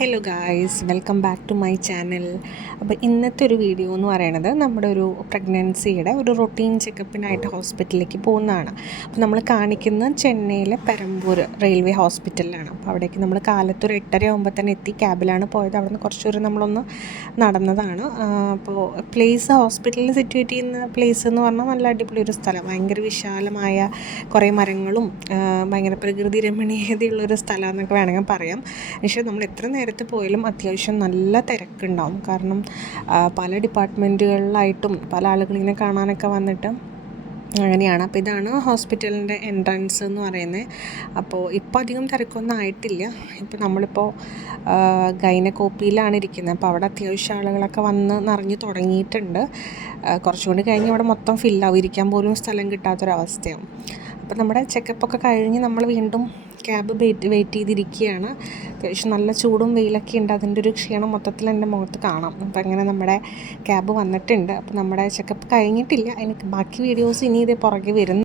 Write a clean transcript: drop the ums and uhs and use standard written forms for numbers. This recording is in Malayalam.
Hello guys, welcome back to my channel. അപ്പോൾ ഇന്നത്തെ ഒരു വീഡിയോ എന്ന് പറയുന്നത് നമ്മുടെ ഒരു പ്രഗ്നൻസിയുടെ ഒരു റൊട്ടീൻ ചെക്കപ്പിനായിട്ട് ഹോസ്പിറ്റലിലേക്ക് പോകുന്നതാണ്. അപ്പോൾ നമ്മൾ കാണിക്കുന്നത് ചെന്നൈയിലെ പെരമ്പൂർ റെയിൽവേ ഹോസ്പിറ്റലിലാണ്. അപ്പോൾ അവിടേക്ക് നമ്മൾ കാലത്തൊരു 8:30 ആകുമ്പോൾ തന്നെ എത്തി. ക്യാബിലാണ് പോയത്. അവിടെ നിന്ന് കുറച്ച് ദൂരം നമ്മളൊന്ന് നടന്നതാണ്. അപ്പോൾ ഹോസ്പിറ്റലിൽ സിറ്റുവേറ്റ് ചെയ്യുന്ന പ്ലേസ് എന്ന് പറഞ്ഞാൽ നല്ല അടിപൊളി ഒരു സ്ഥലം, ഭയങ്കര വിശാലമായ കുറേ മരങ്ങളും ഭയങ്കര പ്രകൃതി രമണീയതയുള്ളൊരു സ്ഥലം എന്നൊക്കെ വേണമെങ്കിൽ പറയാം. പക്ഷേ നമ്മൾ എത്ര നേരത്തെ പോയാലും അത്യാവശ്യം നല്ല തിരക്കുണ്ടാവും. കാരണം പല ഡിപ്പാർട്ട്മെൻറ്റുകളിലായിട്ടും പല ആളുകളിങ്ങനെ കാണാനൊക്കെ വന്നിട്ട് അങ്ങനെയാണ്. അപ്പോൾ ഇതാണ് ഹോസ്പിറ്റലിൻ്റെ എൻട്രൻസ് എന്ന് പറയുന്നത്. അപ്പോൾ ഇപ്പോൾ അധികം തിരക്കൊന്നും ആയിട്ടില്ല. ഇപ്പോൾ നമ്മളിപ്പോൾ ഗൈനക്കോപ്പിയിലാണ് ഇരിക്കുന്നത്. അപ്പോൾ അവിടെ അത്യാവശ്യം ആളുകളൊക്കെ വന്ന് നിറഞ്ഞു തുടങ്ങിയിട്ടുണ്ട്. കുറച്ചുകൂടി കഴിഞ്ഞ് ഇവിടെ മൊത്തം ഫില്ലാവും, ഇരിക്കാൻ പോലും സ്ഥലം കിട്ടാത്തൊരവസ്ഥയാവും. അപ്പോൾ നമ്മുടെ ചെക്കപ്പൊക്കെ കഴിഞ്ഞ് നമ്മൾ വീണ്ടും ക്യാബ് വെയിറ്റ് ചെയ്തിരിക്കുകയാണ്. അത്യാവശ്യം നല്ല ചൂടും വെയിലൊക്കെ ഉണ്ട്. അതിൻ്റെ ഒരു ക്ഷീണം മൊത്തത്തിൽ എൻ്റെ മുഖത്ത് കാണാം. അപ്പോൾ അങ്ങനെ നമ്മുടെ ക്യാബ് വന്നിട്ടുണ്ട്. അപ്പോൾ നമ്മുടെ ചെക്കപ്പ് കഴിഞ്ഞിട്ടില്ല. എനിക്ക് ബാക്കി വീഡിയോസ് ഇനി ഇതേ പുറകെ വരുന്നു.